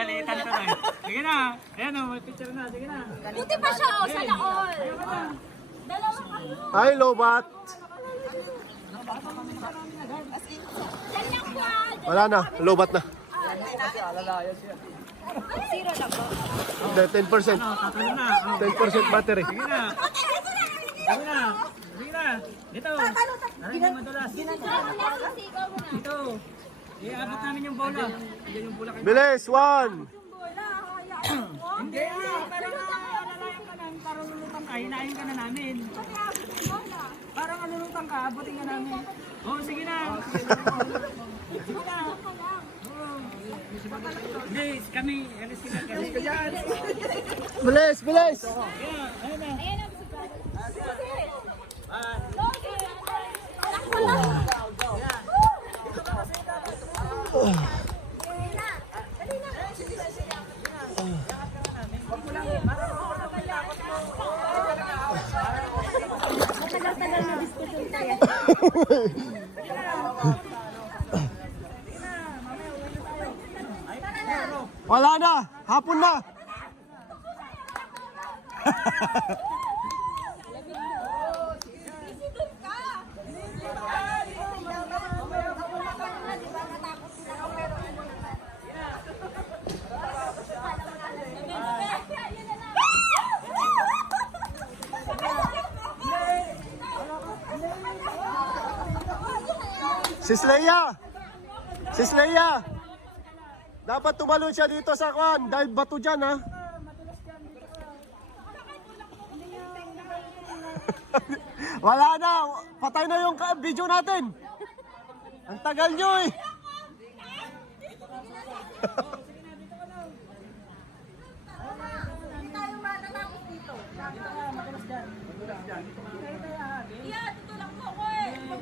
Gagalitan to lang. Sige na. Ayan o, may picture na. Sige na. Buti pa siya, oh, sa laon. Dalawa kayo. Ay, lobat. Yan lang po. Wala na, lobat na. Zero lang po. Hindi, 10%. Tatalo na. 10% battery. Sige na. Sige na. Sige na. Dito. Ay, hindi madulas. Sigaw mo na. Dito. Iabot namin yung bola. Yan yung bola kayo. Bilis, 1. Hindi. Parang alalayan ka lang. Parang lulutang ka. Hinahin ka na namin. Parang alulutang ka. Abutin ka namin. Oh, sige na. Sige na. Hindi, kami. Alis ka dyan. Bilis, bilis. Ayun na. Ayan ang tagal-tagal na diskutin tayo. Wala na, hapon na. Sis Leia! Sis Leia! Dapat tumalon siya dito sa kwan dahil bato dyan ha. Wala na! Patay na yung video natin! Ang tagal nyo eh!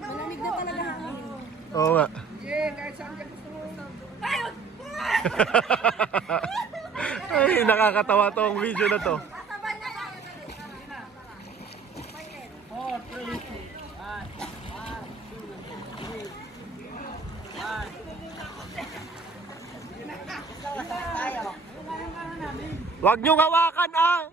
Malamig na talaga hangin. Oo nga. Ay, nakakatawa tong video na to. Wag niyong hawakan ah!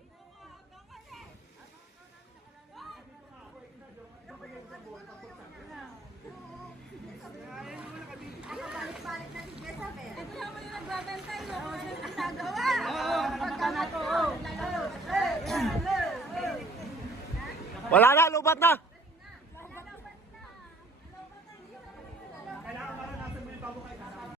Wala na, lubat na!